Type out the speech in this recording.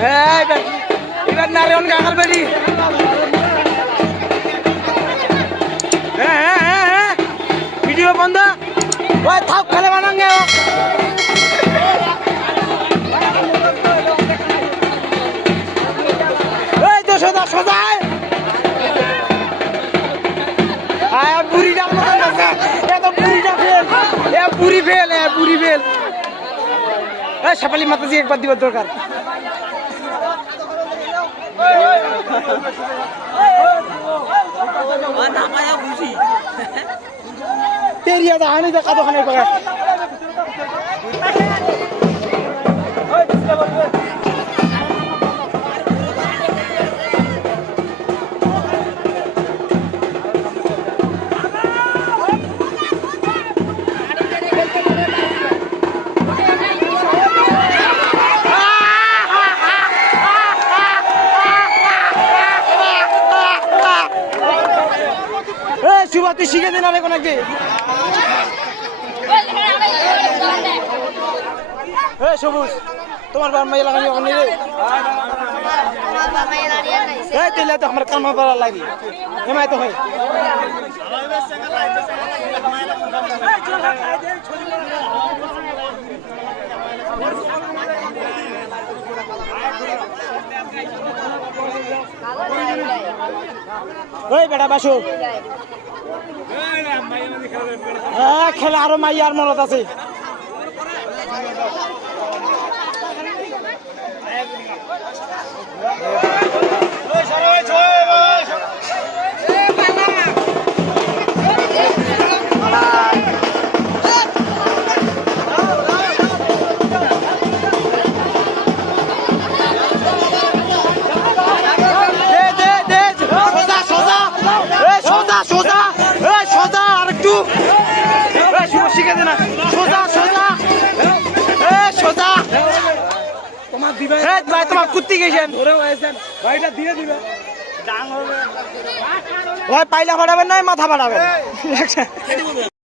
এবার নারায়ণ কাকার বাড়ি ভিডিও বন্ধ। ওই থাক, খেলে বানাঙ্গে। এই তো সোজা সোজা। আয়। বুড়িটা মতন আছে। এ তো বুড়িটা ফেল। এ বুড়ি ফেল, এ বুড়ি ফেল। এ সাপালি মাতাজি একবার দিবার দরকার। তেরিয়া দা হানি দা কতখানে পাকা সুবা তুই শিখে দিন আরে কোনাকে এ, সবুজ, তোমার বার মাই লাগানি ওখানে রে। এই তেলে তো আমার কামা করা লাগি। এমাই তো হয় ওই বেটা বাসু। হ্যাঁ খেলা আরও মাইয়ার মনত আছে। ভাই তোমার কুত্তি গেছেন। ভাইটা দিয়ে দিবে। ভাই পাইলা ফাটাবেন না মাথা ফাটাবেন।